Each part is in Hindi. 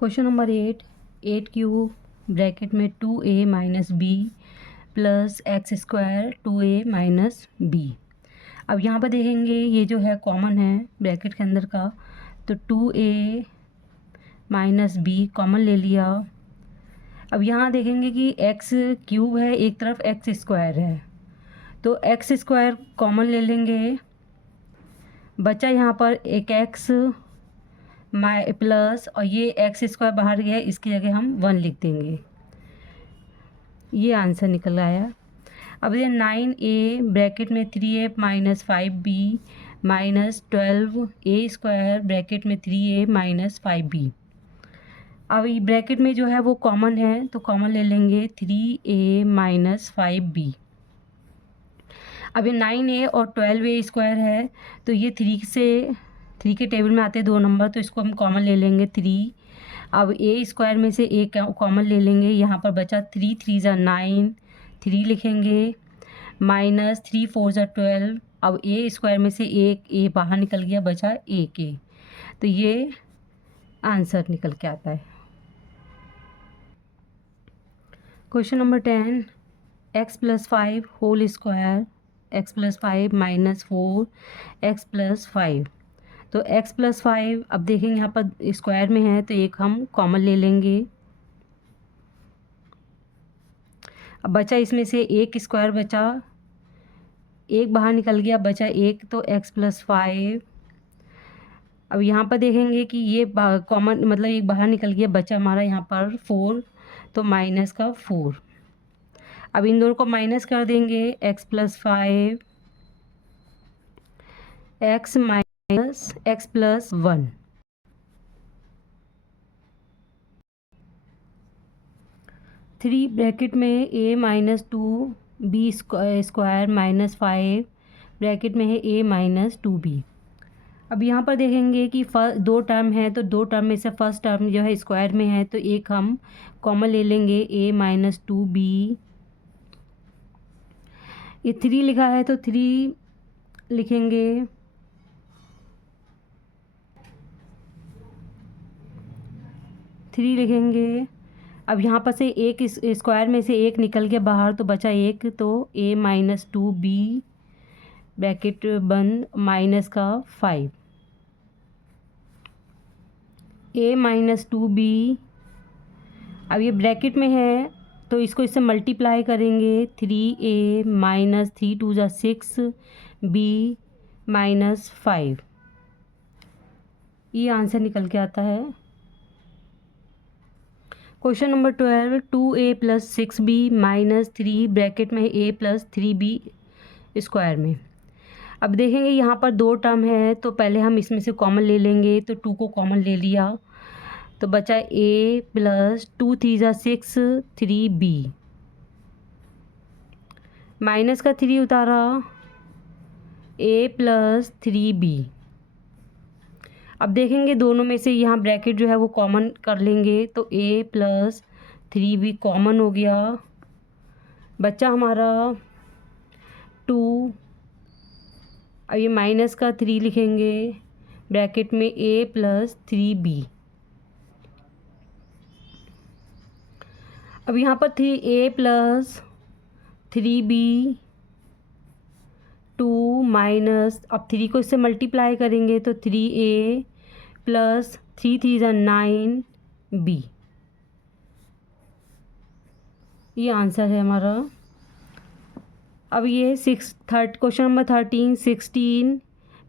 क्वेश्चन नंबर 8 क्यूब ब्रैकेट में 2a minus B plus X square 2a minus B. अब यहाँ पर देखेंगे ये जो है कॉमन है ब्रैकेट के अंदर का, तो 2a माइनस बी कॉमन ले लिया। अब यहाँ देखेंगे कि एक्स क्यूब है, एक तरफ एक्स स्क्वायर है, तो एक्स स्क्वायर कॉमन ले लेंगे। बचा यहाँ पर एक एक्स माइ प्लस और ये एक्स स्क्वायर बाहर गया, इसकी जगह हम 1 लिख देंगे। ये आंसर निकल आया। अब ये 9a ब्रैकेट में 3a minus 5b minus 12a square bracket में 3a माइनस 5b। अब ये ब्रैकेट में जो है वो कॉमन है, तो कॉमन ले लेंगे 3a माइनस 5b। अब ये 9a और 12a स्क्वायर है, तो ये 3 के टेबल में आते हैं 2 नंबर, तो इसको हम कॉमन ले लेंगे 3। अब a स्क्वायर में से एक कॉमन ले लेंगे, यहाँ पर बचा 3 3 ज़ा 9, 3 लिखेंगे माइनस 3 4 ज़ा 12। अब a स्क्वायर में से एक a बाहर निकल गया, बचा एक a, तो ये आंसर निकल के आता है। Question number 10 x plus 5 whole square x plus 5 minus 4 x plus 5। तो x प्लस 5 अब देखेंगे यहाँ पर स्क्वायर में है, तो एक हम कॉमन ले लेंगे। अब बचा इसमें से एक स्क्वायर बचा, एक बाहर निकल गया, बचा एक, तो x प्लस 5। अब यहाँ पर देखेंगे कि ये कॉमन मतलब एक बाहर निकल गया, बचा हमारा यहाँ पर 4, तो माइनस का 4। अब इन दोनों को माइनस कर देंगे, x plus 5 x minus x plus 1। Three bracket में a minus 2 B square minus 5 bracket में है a माइनस 2b। अब यहाँ पर देखेंगे कि दो टर्म है, तो दो टर्म में से फर्स्ट टर्म जो है स्क्वायर में है, तो एक हम कॉमन ले लेंगे a माइनस 2b। ये 3 लिखा है तो 3 लिखेंगे, अब यहाँ पर से एक स्क्वायर में से एक निकल गया बाहर, तो बचा एक, तो a माइनस 2b ब्रैकेट बंद माइनस का 5। a माइनस 2b, अब ये ब्रैकेट में है तो इसको इससे मल्टीप्लाई करेंगे, 3a माइनस 3 2 ज़ा 6 b माइनस 5। ये आंसर निकल के आता है। Question number 12 2a plus 6b minus 3 bracket में a प्लस 3b स्क्वायर में। अब देखेंगे यहाँ पर दो टर्म है, तो पहले हम इसमें से कॉमन ले लेंगे, तो 2 को कॉमन ले लिया, तो बचा a प्लस 2 3 ज़ा 6 3b माइनस का 3 उतारा, a प्लस 3b। अब देखेंगे दोनों में से यहाँ ब्रैकेट जो है वो कॉमन कर लेंगे, तो a प्लस 3b कॉमन हो गया, बच्चा हमारा 2। अब ये माइनस का 3 लिखेंगे ब्रैकेट में a प्लस 3b। अब यहाँ पर 3a प्लस 3b 2 माइनस, अब 3 को इससे मल्टीप्लाई करेंगे, तो 3a प्लस 3 3 ज़ा 9b। ये आंसर है हमारा। अब ये क्वेश्चन नंबर 13 16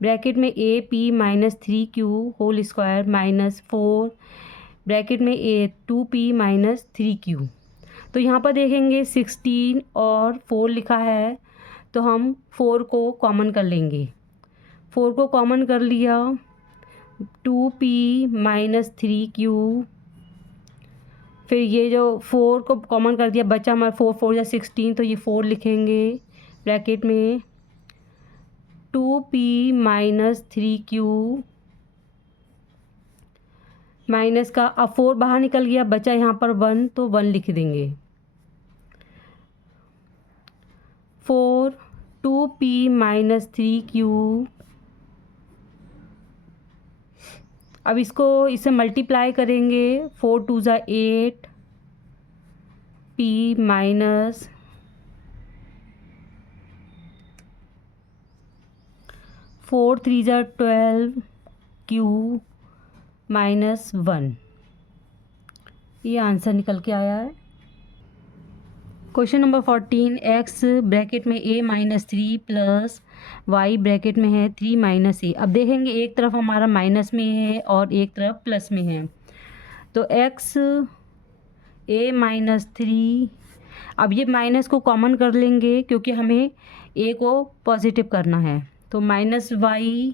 ब्रैकेट में a p minus 3q whole square minus 4 bracket में a 2p माइनस 3q। तो यहाँ पर देखेंगे 16 और 4 लिखा है, तो हम 4 को कॉमन कर लेंगे। 4 को कॉमन कर लिया, 2p माइनस 3q, फिर ये जो 4 को कॉमन कर दिया, बचा हमारा 4 4 या 16, तो ये 4 लिखेंगे ब्रैकेट में 2p माइनस 3q माइनस का, अब 4 बाहर निकल गया, बचा यहाँ पर 1, तो 1 लिख देंगे। 4 2p माइनस 3q। अब इसको इससे मल्टीप्लाई करेंगे, 4 2 ज़ा 8 p माइनस 4 3 ज़ा 12 q माइनस 1। ये आंसर निकल के आया है। क्वेश्चन नंबर 14, x ब्रैकेट में a minus 3 plus y bracket में है 3 माइनस a। अब देखेंगे एक तरफ हमारा माइनस में है और एक तरफ प्लस में है, तो x a माइनस 3, अब ये माइनस को कॉमन कर लेंगे क्योंकि हमें a को पॉजिटिव करना है, तो minus y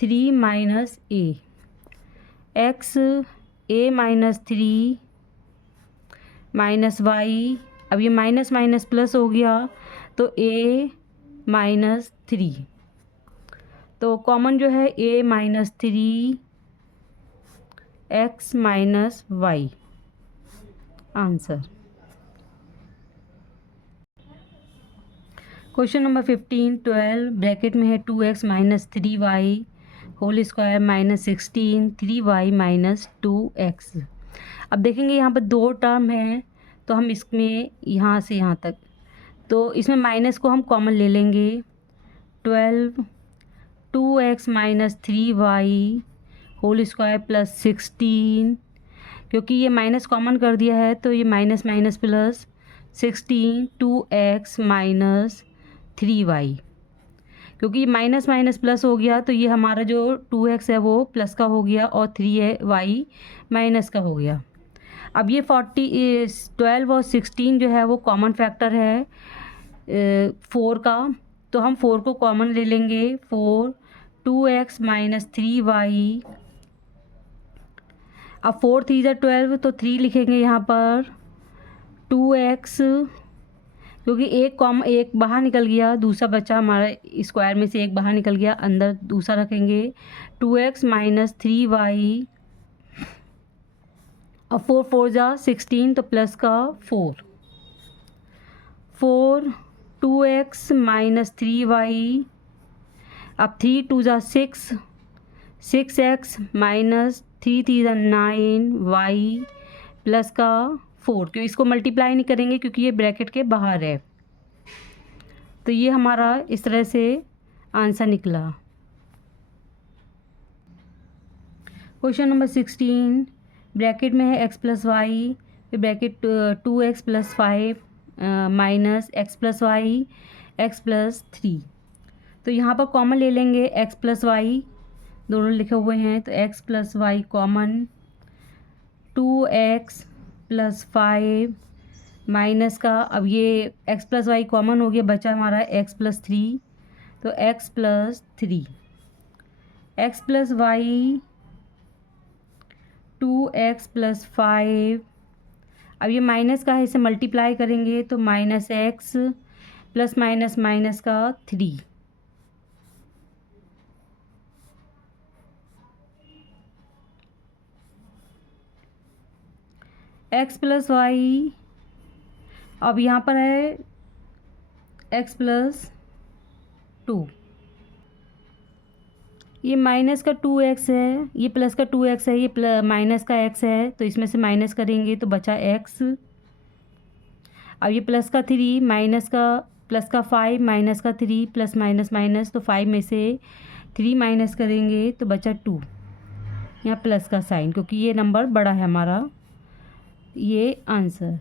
3 minus a, x a minus 3 minus y, अब ये माइनस माइनस प्लस हो गया तो a माइनस 3, तो कॉमन जो है a minus 3 x minus y answer. Question number 15, 12 bracket में है 2x minus 3y whole square minus 16 3y minus 2x। अब देखेंगे यहाँ पर दो टर्म है, तो हम इसमें यहाँ से यहाँ तक, तो इसमें माइनस को हम कॉमन ले लेंगे, 12 2x minus 3y whole square plus 16, क्योंकि ये माइनस कॉमन कर दिया है तो ये minus minus plus 16 2x minus 3y, क्योंकि माइनस माइनस प्लस हो गया तो ये हमारा जो 2x है वो प्लस का हो गया और 3y माइनस का हो गया। अब ये 12 और 16 जो है वो कॉमन फैक्टर है 4 का, तो हम 4 को कॉमन ले लेंगे, 4 2x माइनस 3y, अब 4 3 ज़ा 12 तो 3 लिखेंगे यहाँ पर, 2x, क्योंकि एक बाहर निकल गया, दूसरा बचा हमारा स्क्वायर में से एक बाहर निकल गया, अंदर दूसरा रखेंगे, 2x माइनस 3y, अब 4 4 ज़ा 16 तो प्लस का 4 2x माइनस 3y, अब 3 2 ज़ा 6 6x माइनस 3 3 ज़ा 9y प्लस का 4, क्योंकि इसको मल्टीप्लाई नहीं करेंगे क्योंकि ये ब्रैकेट के बाहर है, तो ये हमारा इस तरह से आंसर निकला। क्वेश्चन नंबर 16 ब्रैकेट में है x प्लस वाई, फिर bracket 2x plus 5 minus x plus Y x plus 3, तो यहाँ पर कॉमन ले लेंगे x प्लस वाई, दोनों लिखे हुए हैं, तो x plus Y common, 2x plus 5 minus का, अब ये x प्लस वाई कॉमन हो गया, बचा हमारा x प्लस 3, तो x plus 3 x plus Y 2x plus 5, अब ये माइनस का है, इसे मल्टीप्लाई करेंगे तो minus x plus minus minus का 3, x प्लस वाई, अब यहाँ पर है x प्लस 2, ये माइनस का 2x है, ये प्लस का 2x है, ये माइनस का x है, तो इसमें से माइनस करेंगे तो बचा x, अब ये प्लस का 3 माइनस का प्लस का 5 माइनस का 3 प्लस माइनस माइनस, तो 5 में से 3 माइनस करेंगे तो बचा 2, यहाँ प्लस का साइन क्योंकि ये नंबर बड़ा है हमारा, ये answer.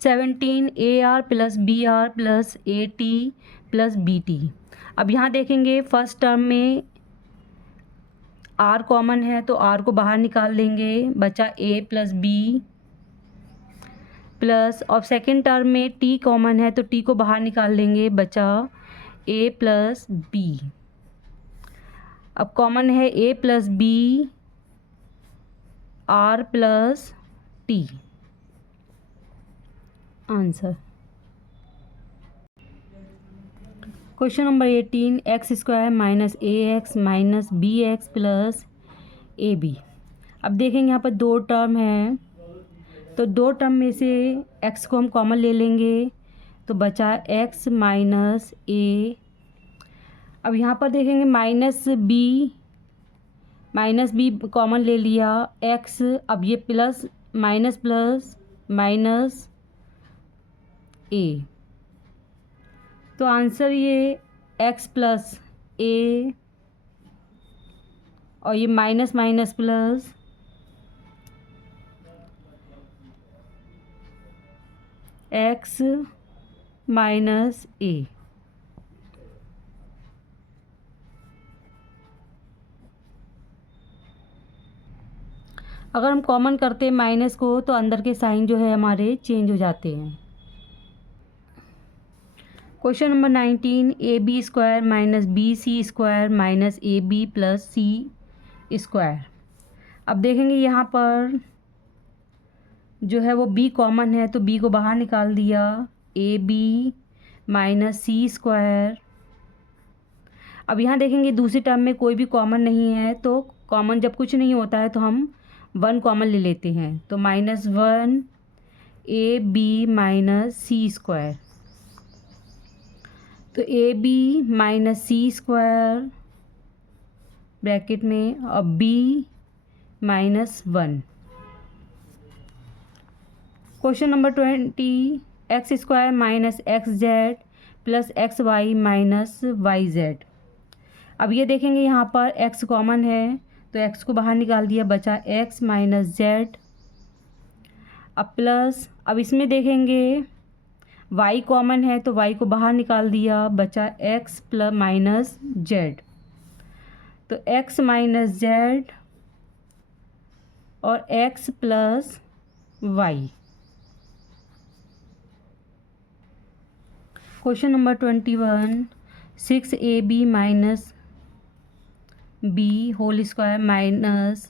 Seventeen AR plus BR plus AT plus BT। अब यहाँ देखेंगे फर्स्ट टर्म में R कॉमन है तो R को बाहर निकाल देंगे, बचा A प्लस B प्लस, और सेकेंड टर्म में T कॉमन है तो T को बाहर निकाल देंगे, बचा A प्लस B। अब कॉमन है A plus B R plus T answer. Question number 18 x square minus AX minus BX plus AB। अब देखेंगे यहाँ पर दो टर्म है, तो दो टर्म में से x को हम कॉमन ले लेंगे तो बचा x माइनस A, अब यहाँ पर देखेंगे माइनस बी कॉमन ले लिया, एक्स, अब ये plus minus plus minus A, तो आंसर ये एक्स प्लस ए, और ये minus minus plus X minus A. अगर हम कॉमन करते हैं माइनस को तो अंदर के साइन जो है हमारे चेंज हो जाते हैं। Question number 19, A B square minus B C square minus A B plus C square. अब देखेंगे यहाँ पर जो है वो b कॉमन है, तो b को बाहर निकाल दिया, A B minus C square. अब यहाँ देखेंगे दूसरी टर्म में कोई भी कॉमन नहीं है, तो कॉमन जब कुछ नहीं होता है तो हम 1 कॉमन ले लेते हैं, तो -1 A B minus C square, तो A B minus C square bracket में और b -1। Question number 20, X square minus X Z plus X Y minus Y Z. अब ये देखेंगे यहाँ पर x कॉमन है, तो x को बाहर निकाल दिया, बचा x माइनस जेड। अब प्लस, अब इसमें देखेंगे y कॉमन है, तो y को बाहर निकाल दिया, बचा x प्लस माइनस जेड, तो x माइनस जेड और x plus Y. Question number 21, 6ab minus B whole square minus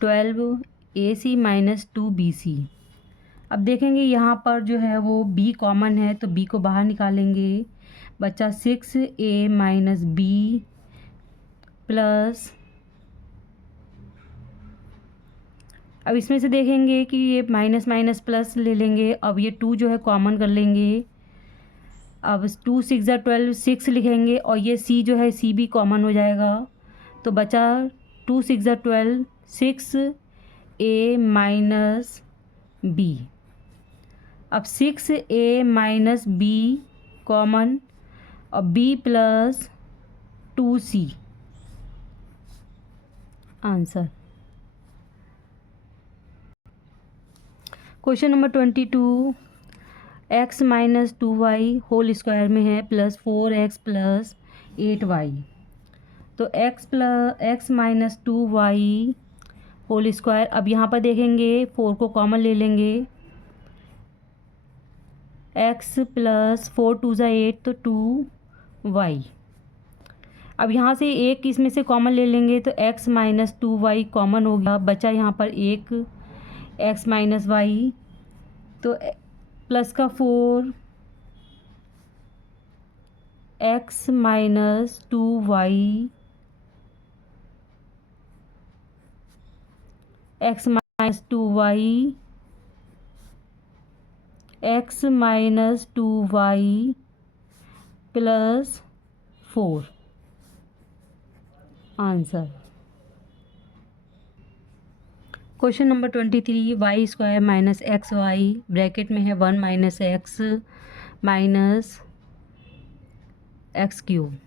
12ac minus 2bc। अब देखेंगे यहाँ पर जो है वो b कॉमन है, तो b को बाहर निकालेंगे, बचा 6a माइनस बी प्लस, अब इसमें से देखेंगे कि ये माइनस माइनस प्लस ले लेंगे, अब ये 2 जो है कॉमन कर लेंगे, अब 2 6 12 6 लिखेंगे, और ये c जो है c भी कॉमन हो जाएगा, तो बचा 2 6 12 6 a माइनस बी। अब 6a माइनस बी कॉमन और b plus 2c answer. Question number 22, x minus 2y whole square में है प्लस 4x प्लस 8y, तो x minus 2y whole square. अब यहाँ पर देखेंगे 4 को कॉमन ले लेंगे, x प्लस 4 2 8, तो 2y। अब यहाँ से एक इसमें से कॉमन ले लेंगे, तो x माइनस 2y कॉमन हो गया, बचा यहाँ पर एक x माइनस वाई, तो प्लस का 4 x minus 2y x minus 2y x minus 2y plus 4 answer. Question number 23, Y square minus X Y bracket में है 1 minus X minus X cube.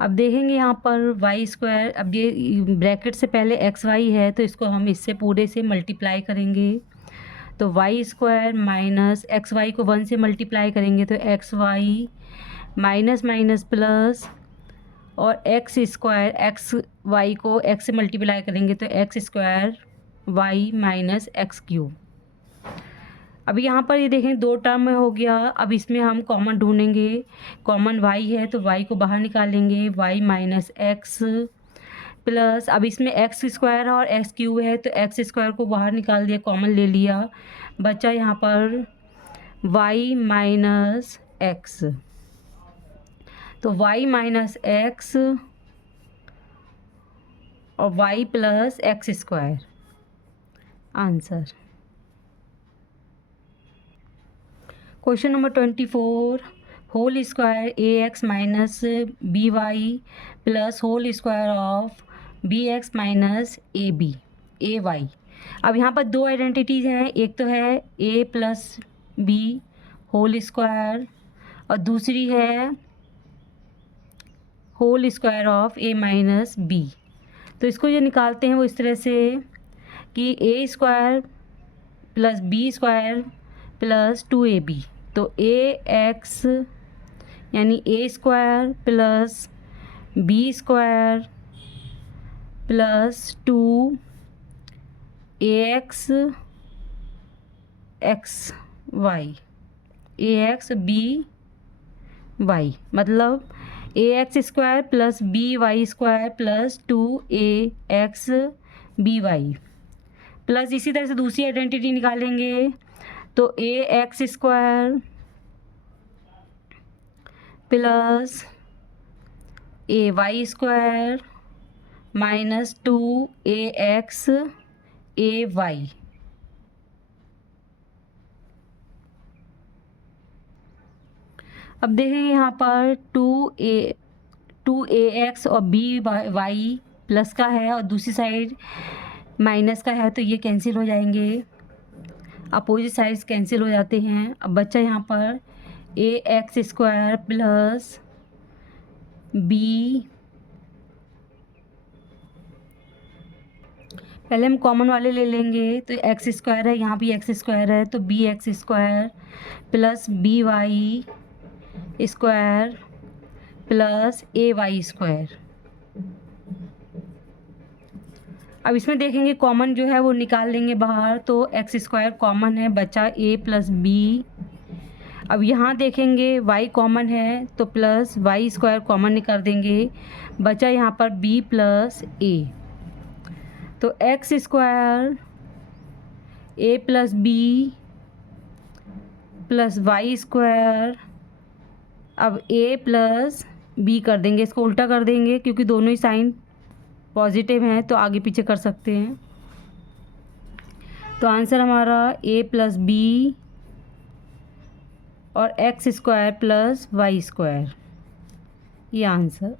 अब देखेंगे यहाँ पर वाई स्क्वायर, अब ये ब्रैकेट से पहले एक्स वाई है, तो इसको हम इससे पूरे से मल्टीप्लाई करेंगे, तो Y square minus X Y को 1 से मल्टीप्लाई करेंगे, तो X Y minus minus plus, और एक्स स्क्वायर एक्स वाई को एक्स से मल्टीप्लाई करेंगे, तो X square Y minus X cube. अब यहाँ पर ये देखें 2 टर्म में हो गया, अब इसमें हम कॉमन ढूंढेंगे, कॉमन y है तो y को बाहर निकालेंगे, y माइनस एक्स प्लस, अब इसमें एक्स स्क्वायर और एक्स क्यूब है, तो एक्स स्क्वायर को बाहर निकाल दिया, कॉमन ले लिया, बचा यहाँ पर y माइनस एक्स, तो y माइनस एक्स और y plus X square answer. Question number 24, whole square A X minus B Y plus whole square of B X minus A Y. अब यहाँ पर दो आइडेंटिटीज़ हैं, एक तो है A plus B whole square और दूसरी है whole square of A minus B. तो इसको जो निकालते हैं वो इस तरह से कि A square plus B square plus 2ab। तो ए एक्स यानी A square plus B square plus 2 ax X Y A X B Y, मतलब A X square plus B Y square plus 2ax B Y. Plus इसी तरह से दूसरी आइडेंटिटी निकालेंगे तो A X square plus A Y square minus 2ax A Y. अब देखेंगे यहाँ पर 2ax और बी वाई प्लस का है और दूसरी साइड माइनस का है, तो ये कैंसिल हो जाएंगे, अपोजिट साइड्स कैंसिल हो जाते हैं। अब बच्चा यहाँ पर ए एक्स स्क्वायर प्लस बी, पहले हम कॉमन वाले ले लेंगे तो एक्स स्क्वायर है, यहाँ भी एक्स स्क्वायर है, तो B X square plus B Y square plus A Y square. अब इसमें देखेंगे कॉमन जो है वो निकाल लेंगे बाहर, तो एक्स स्क्वायर कॉमन है, बचा ए प्लस बी। अब यहाँ देखेंगे y कॉमन है तो प्लस वाई स्क्वायर कॉमन निकाल देंगे, बचा यहाँ पर b प्लस ए। तो X square A plus B plus Y square, अब a प्लस b कर देंगे, इसको उल्टा कर देंगे क्योंकि दोनों ही साइन पॉजिटिव हैं तो आगे पीछे कर सकते हैं। तो आंसर हमारा a प्लस बी और X square plus Y square, ये आंसर।